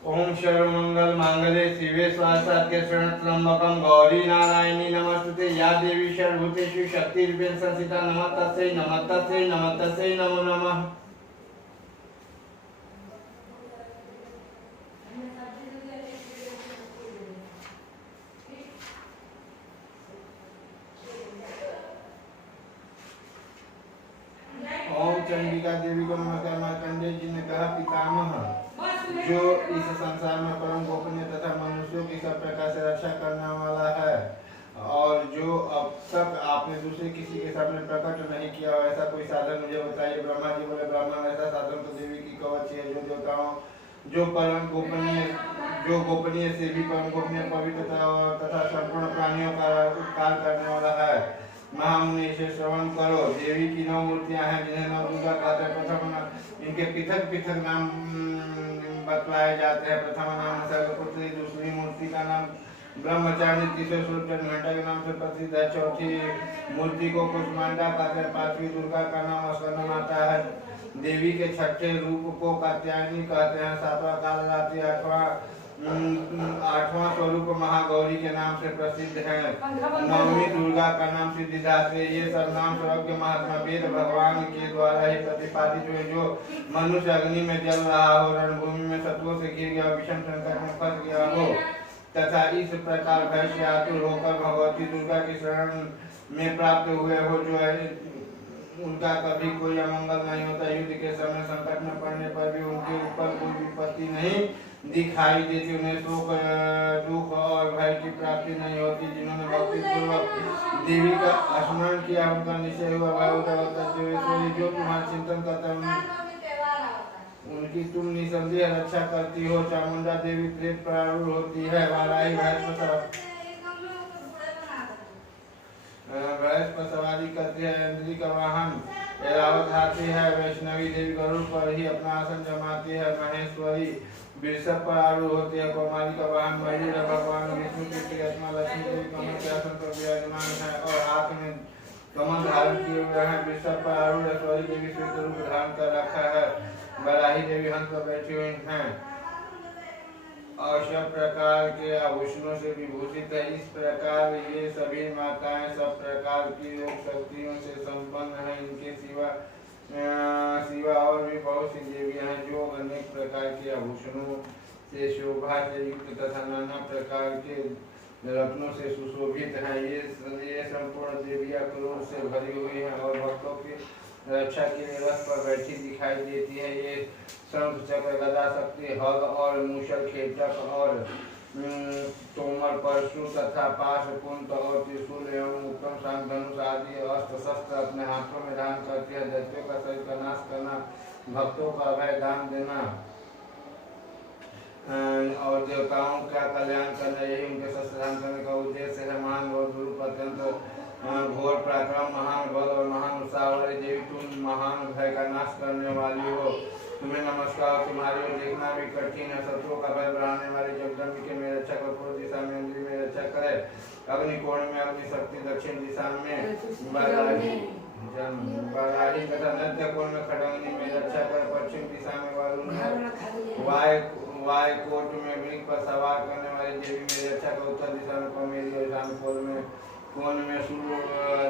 ओम सर्वमंगल मांगल्ये शिवे स्वासाद्य शरणत्रंबकं गौरी नारायणी नमस्तुते या देवी सर्वभूतेषु शक्तिरूपेण संस्थिता नमस्तस्यै नमस्तस्यै नमस्तस्यै नमो नमः। ओम चंडिका देवी को नमस्कार। मार्कंडेय जी ने कहा, पितामह जो इस संसार में परम गोपनीय तथा मनुष्यों की सब प्रकार से रक्षा करने वाला है और जो अब तक आपने दूसरे किसी के सामने प्रकट नहीं किया हो, ऐसा कोई साधन मुझे बताइए। ब्रह्मा जी बोले, ब्राह्मण ऐसा साधन तो देवी की कवच है जो देवताओं जो गोपनीय से भी परम गोपनीय पवित्र तथा संपूर्ण प्राणियों का उपकार करने वाला है। महामुनि इसे श्रवण करो। देवी की 9 मूर्तियां हैं जिन्हें 9 दुर्गा कहते हैं। प्रथम इनके पृथक पृथक नाम बतलाए जाते हैं। प्रथम नाम सर्वपुत्री, दूसरी मूर्ति का नाम ब्रह्मचारिणी, तीसरे स्वरूप घंटा के नाम से प्रसिद्ध है। चौथी मूर्ति को कुष्मांडा कहते हैं। 5वीं दुर्गा का नाम स्कंदमाता है। देवी के छठे रूप को कात्यायनी कहते हैं। 7वां कालरात्रि, 8वां स्वरूप महागौरी के नाम से प्रसिद्ध है। 9वीं दुर्गा का नाम सिद्धिदात्री। ये सब नाम सर्वज्ञ महात्मा वेद भगवान के द्वारा ही प्रतिपादित हुए। जो मनुष्य अग्नि में जल रहा हो, रणभूमि में शत्रुओं से घिर गया, विषम संकट में फंस गया हो तथा इस प्रकार भय से आतुर होकर भगवती दुर्गा की शरण में प्राप्त हुए हो, जो है उनका कभी कोई अमंगल नहीं होता। युद्ध के समय संकट में पड़ने पर भी उनके ऊपर कोई विपत्ति नहीं दिखाई देती। उन्हें शोक, दुख और भय की प्राप्ति नहीं होती। जिन्होंने भक्ति पूर्वक देवी का स्मरण किया, उनका निश्चय हुआ भय जो तुम्हारा चिंतन करता है उनकी तुम निसंदेह रक्षा करती हो। चामुंडा देवी प्रेत प्रारूढ़ होती है। वाराही भैंस पर सवारी करती है। इंद्री का वाहन ऐरावत हाथी है। वैष्णवी देवी गरुड़ पर ही अपना आसन जमाती है। महेश्वरी वृषभ पर आरूढ़ होती है। कौमारी का वाहन मयूर है। भगवान विष्णु की प्रियतमा लक्ष्मी देवी कमल के आसन पर विराजमान है और हाथ में कमल धारण किए हुए हैं। वृषभ पर आरूढ़ है। स्वरी देवी श्वेत रूप धारण कर रखा है। बराही देवी हंस पर बैठी हुई हैं और सब प्रकार के आभूषणों से विभूषित है। इस प्रकार ये सभी माताएं सब प्रकार की योग शक्तियों से संपन्न है। इनके सिवा और भी बहुत सी देवियां हैं जो अनेक प्रकार के आभूषणों से शोभा से युक्त तथा नाना प्रकार के रत्नों से सुशोभित हैं। ये संपूर्ण देवियां क्रोध से भरी हुई हैं और भक्तों की रक्षा के लिए रथ पर बैठी दिखाई देती है। ये शंख चक्र गदा शक्ति हल और मूषल खेटक और तोमर परशु तथा पाश कुंत और त्रिशूल एवं उत्तम शांत धनुष आदि अस्त्र शस्त्र अपने हाथों में धारण करती है। दैत्यों का शरीर का नाश करना, भक्तों का अभय दान देना और देवताओं का कल्याण करना, यही उनके शस्त्र धारण करने का उद्देश्य है। महान और गुरु अत्यंत घोर पराक्रम, महान बल और महान उत्साह वाली देवी, तुम महान भय का नाश करने वाली हो। तुम्हें नमस्कार। तुम्हारी ओर देखना भी कठिन है। शत्रुओं का भय बढ़ाने वाली जगदम्बिके में रक्षा कर। पूर्व दिशा में इंद्री में रक्षा करे। अग्निकोण में अग्नि शक्ति, दक्षिण दिशा में बराही तथा नृत्य कोण में खड़ंगनी में रक्षा कर। पश्चिम दिशा में वरुण, वायकोट में वृक्ष पर सवार करने वाली देवी में रक्षा कर। उत्तर दिशा में कौमेरी और ईशान में कोण में सूर्य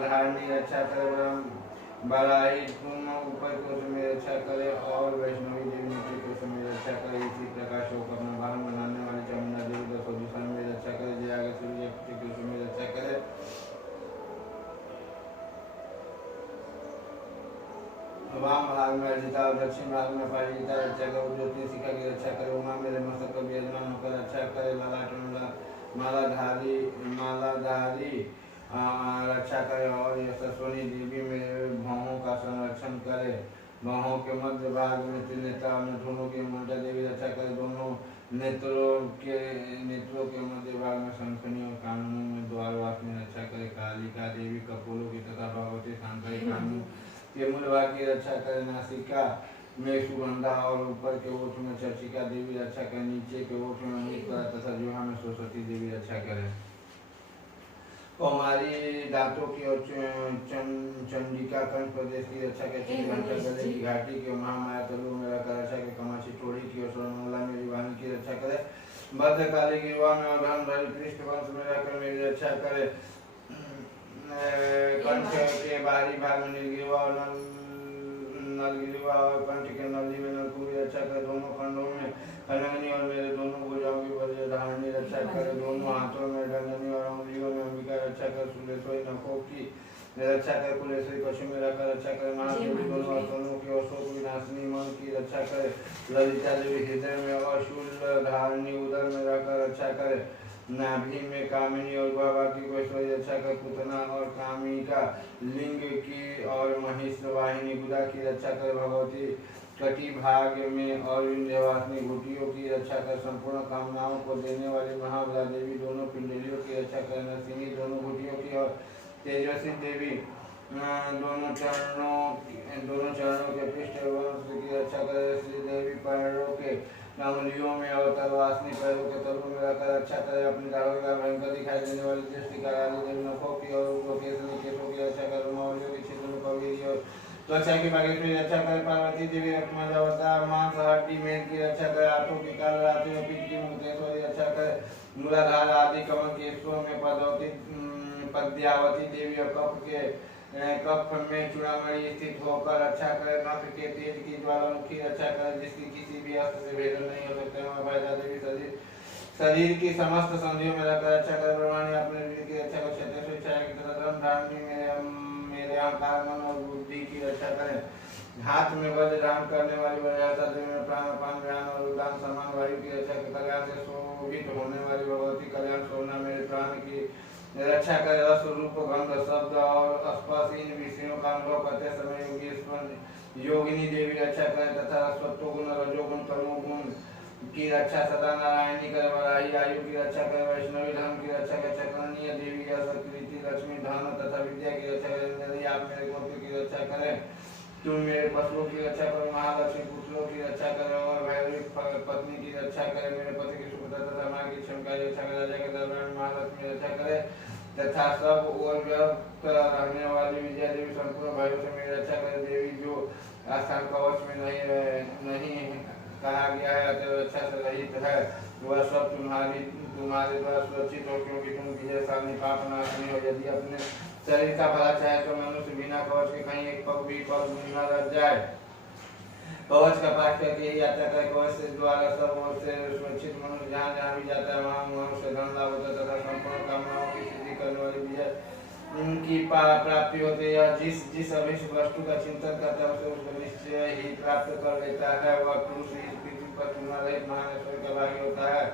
धारणी रक्षा करे। बराही तुम ऊपर कोष में रक्षा करे और वैष्णवी देवी नीचे कोष में रक्षा करे। इसी प्रकार शोक अपना भारण बनाने वाली चामुंडा देवी 10 दिशा में रक्षा करे। जय आगे सूर्य कोष में रक्षा करे। वाम भाग में अर्जिता और दक्षिण भाग में अपराजिता रक्षा करे। ज्योति शिखा की रक्षा करे। उमा मेरे मस्तक पर विराजमान होकर रक्षा करे। मालाधारी रक्षा करे और यशस्वनी देवी में भौहों का संरक्षण करे। भौहों के मध्य भाग में त्रिनेत्रा नथुनों की मंटा देवी रक्षा करे। दोनों नेत्रों के मध्य भाग में शंखनी और कानूनों में द्वारवासिनी रक्षा करे। कालिका देवी कपोलों की तथा भगवती शांकरी कानून के मूल भाग की रक्षा करे। नासिका में सुगंधा और ऊपर के ओठ में चर्चिका देवी रक्षा करे। नीचे के ओठ में अमृतकरा तथा जिह्वा में सरस्वती देवी रक्षा करे। कौमारी दांतों की और चंडिका कंठ प्रदेश की रक्षा करती है। गले की घाटी की महामाया तलु में रखकर रक्षा के। कमाची टोड़ी की और स्वर्णमंगला मेरी वाणी की रक्षा करे। भद्रकाली गिरवा में और धन भरी पृष्ठ वंश में रहकर मेरी रक्षा करे। कंठ के बाहरी भाग में नीलगिरिवा और नलगिरिवा और कंठ के नली में नलकुरी रक्षा करे। दोनों खंडों में खनगनी और मेरे दोनों भुजाओं की वज्रधारणी रक्षा करे। दोनों हाथों में डंडनी और उंगलियों में अंबिका रक्षा कर। सुलेश्वरी नखों की रक्षा कर। कुलेश्वरी कछु में रखकर रक्षा करे। महादेवी दोनों स्तनों की और शोक विनाशिनी मन की रक्षा करे। ललिता देवी हृदय में और शूल धारणी उदर में रखकर रक्षा करे। नाभि में कामिनी और बाबा की वैश्वरी रक्षा कर। पुतना और कामिका लिंग की और महिष वाहिनी गुदा की रक्षा कर। भगवती कटी भाग में और विंध्यवासिनी घुटियों की रक्षा कर। संपूर्ण कामनाओं को देने वाली महाबला देवी दोनों पिंडलियों की रक्षा कर। नरसिंही दोनों घुटियों की और तेजस्वी देवी दोनों चरणों के पृष्ठ वंश की रक्षा कर। श्री देवी पैरों के अंगुलियों में और तलवासनी पैरों के तलुओं में रखकर रक्षा करे। अपनी दाढ़ों का भयंकर दिखाई देने वाली दृष्टि कराली देवी नखों की और केसों की रक्षा कर। मौलियों के क्षेत्र में कबीरी और त्वचा की बागेश्वरी रक्षा करे। पार्वती देवी रत्मजावतार मांस हड्डी मेल की रक्षा करे। आंखों की काल रात्रि में पीठ की मुक्तेश्वरी रक्षा करे। मूलाधार आदि कमल केशों में पद्यावती देवी और कफ में चूड़ामणि स्थित होकर रक्षा करे। नख के तेज की ज्वालामुखी रक्षा करे। जिसकी किसी भी अस्त्र से भेदन नहीं हो सकते। भैदा देवी शरीर की समस्त संधियों में रखकर रक्षा करे। ब्रह्मांड अपने वीर की रक्षा कर। क्षत्रिय छाया की तरह धर्म धारणी मेरे अहंकार मन और बुद्धि की रक्षा करें। हाथ में वज्र धारण करने वाली वज्रहस्ता देवी में प्राणापान ज्ञान और उदान समान वायु की रक्षा कर। कल्याण से शोभित होने वाली भगवती कल्याण सोना मेरे प्राण की रक्षा करे। रस रूप गंध शब्द और स्पर्श इन विषयों का अनुभव करते समय योगिनी देवी रक्षा करे। तथा सत्वगुण रजोगुण तमोगुण की रक्षा सदा नारायणी करे। वराही आयु की रक्षा करे। वैष्णवी धर्म की रक्षा करे। चक्रनीय देवी कृति लक्ष्मी धन तथा विद्या की रक्षा करे। आप मेरे गोत्र की रक्षा करें। तुम मेरे पशुओं की रक्षा करो। महालक्ष्मी पुत्रों की रक्षा करो और भैरवी पत्नी की रक्षा करे। मेरे पति की सुखता तथा माँ की क्षमता की रक्षा करे। राजा के दरबार में महालक्ष्मी रक्षा करे तथा सब और व्यक्त रहने वाली विजया देवी संपूर्ण भाइयों से मेरी रक्षा करे। देवी जो आस्थान कवच में नहीं कहा गया है अतः रक्षा से रहित है वह सब तुम्हारे द्वारा सुरक्षित हो क्योंकि तुम विजयशाली पाप नाशिनी हो। यदि अपने शरीर का भला चाहे तो मनुष्य बिना कवच के कहीं एक पग भी न रह जाए। कवच का पाठ करके ही यात्रा करे। कवच से द्वारा सब ओर से सुरक्षित मनुष्य जहाँ जहाँ भी जाता है वहाँ उसे धन लाभ होता है तथा संपूर्ण कामनाओं की सिद्धि करने वाली विजय उनकी प्राप्ति होती है। जिस अभिष्ट वस्तु का चिंतन करता है उसे उसको निश्चय ही प्राप्त कर लेता है। वह पुरुष इस पृथ्वी पर तुलना रहित महान ऐश्वर्य का भागी होता है।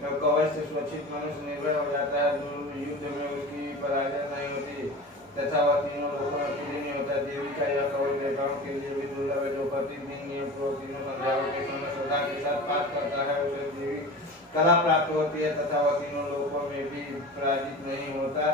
जब कवच से सुरक्षित मनुष्य निर्भय हो जाता है युद्ध में उसकी पराजय नहीं होती तथा वह तीनों लोगों में पीड़ित नहीं होता। देवी का यह कवच देवताओं के लिए भी दुर्लभ है। जो प्रतिदिन नियम पूर्वक तीनों संध्याओं के समय श्रद्धा के साथ पाठ करता है उसे देवी कला प्राप्त होती है तथा वह तीनों लोगों में भी पराजित नहीं होता।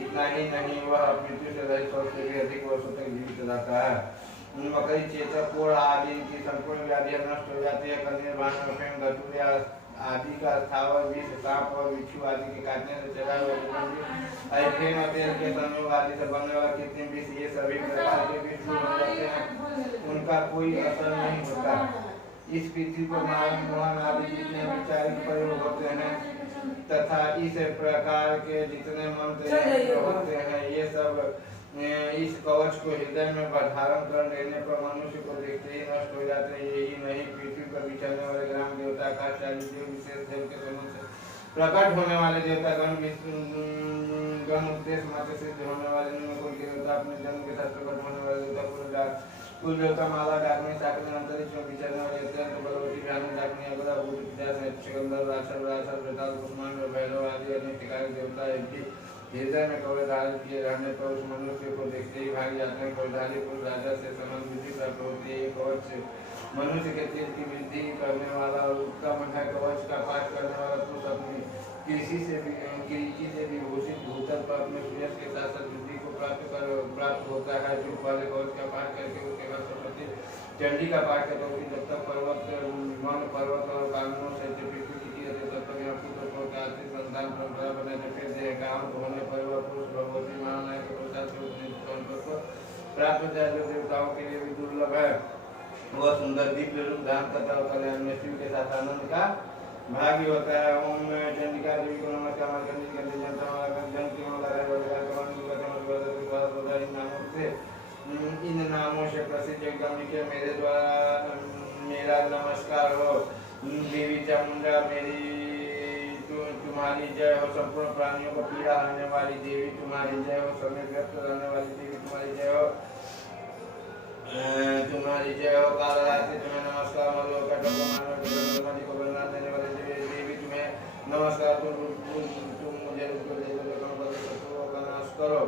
इतना ही नहीं वह मृत्यु से रहित वर्ष से भी अधिक वर्षों तक जीवित रहता है। मकड़ी चेचक कोढ़ आदि की संपूर्ण व्याधियां नष्ट हो जाती है। कन्या भान गठुरिया आदि का स्थावर विष सांप और बिच्छू आदि के काटने से चला हुआ फेन और तेल के संयोग आदि से बनने वाला कृत्रिम विष ये सभी प्रकार के विष दूर हो जाते हैं। उनका कोई असर नहीं होता। इस पृथ्वी पर मारन मोहन आदि जितने वैचारिक प्रयोग होते हैं तथा इस प्रकार के जितने मंत्र होते हैं ये सब इस कवच को हृदय में धारण कर लेने पर मनुष्य को देखते ही नष्ट हो जाते हैं। यही नहीं पृथ्वी पर विचरने वाले ग्राम देवता आकाशचारी देव विशेष देव के समूह से प्रकट होने वाले देवता गण उद्देश्य मत सिद्ध होने वाले कोई देवता अपने जन्म के साथ प्रकट होने वाले देवता कुल देवता माला डाकनी साकनी अंतरिक्ष में विचरने वाले अत्यंत बलवती भयानक डाकनी अगला भूत पिता सिकंदर राक्षस राक्षस बेताल कुष्मांड भैरव आदि अनेक प्रकार के देवता भी हृदय में कवच धारण किए रहने पर उस मनुष्य को देखते ही भाग जाते हैं। कवचधारी पुरुष राजा से समान बुद्धि प्राप्त होती है। कवच मनुष्य के तेज की वृद्धि करने वाला और उत्तम है। कवच का पाठ करने वाला पुरुष अपनी कृषि से विभूषित भूतल पर अपने सूर्य के साथ साथ बुद्धि को प्राप्त होता है। जो पहले कवच का पाठ करके उसके बाद सरस्वती चंडी का पाठ करता है जब तक पर्वत और कानूनों से तब तक यहाँ पुत्र को संतान परंपरा बने फिर देह काम होने पर वह पुरुष भगवती महानाय के प्रसाद को प्राप्त होता है। जो देवताओं के लिए भी दुर्लभ है। वह सुंदर दिव्य रूप धारण करता है। कल्याण में शिव के साथ आनंद का भागी होता है। ओम चंडिका देवी को नमस्कार नामों से इन नामों से प्रसिद्ध जगदम्बी के मेरे द्वारा मेरा नमस्कार हो। देवी चामुंडा मेरी तुम्हारी जय हो। संपूर्ण प्राणियों को पीड़ा आने वाली देवी तुम्हारी जय हो। समय व्यक्त रहने वाली देवी तुम्हारी जय हो। तुम्हारी जय हो। काल रात्रि तुम्हें नमस्कार। को बलना देने वाली देवी तुम्हें नमस्कार। तुम मुझे का नाश करो।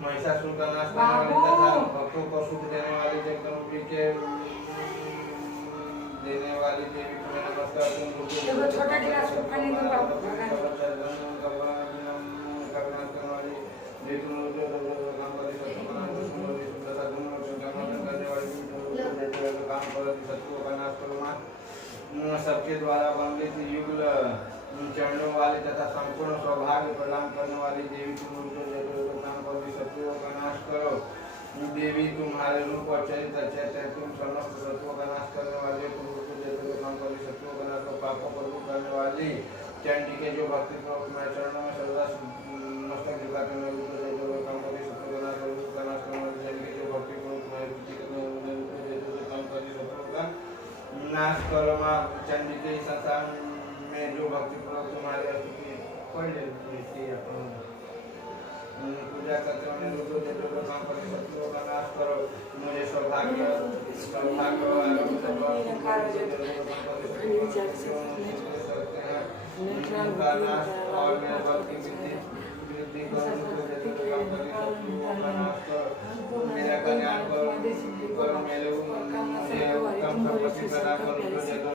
महिषासुर का नाश करने वाली तथा भक्तों को सुख देने वाली जगदम्बी के देने वाली देवी तुम्हें नमस्कार। तुम छोटा गिलास को पानी दो सबके द्वारा वंदित युगल चरणों वाली तथा संपूर्ण सौभाग्य प्रदान करने वाली देवी तुम शत्रुओं का नाश करो। देवी तुम्हारे रूप और चरित्र अच्छे है। तुम समस्त शत्रुओं का नाश करने वाले तुम शत्रुओं का नाश पापों को दूर करने वाली चंडी के जो भक्ति मैं चरणों में सर्वदा मस्तक झुकाते हैं नाश करो। माँ चंडी के संसार में जो भक्ति पूर्वक तुम्हारे पूजा करते हैं शत्रुओं का नाश करो। मुझे सौभाग्य मेरा कल्याण करो। मेरे उत्तम संपत्ति प्रदान करो।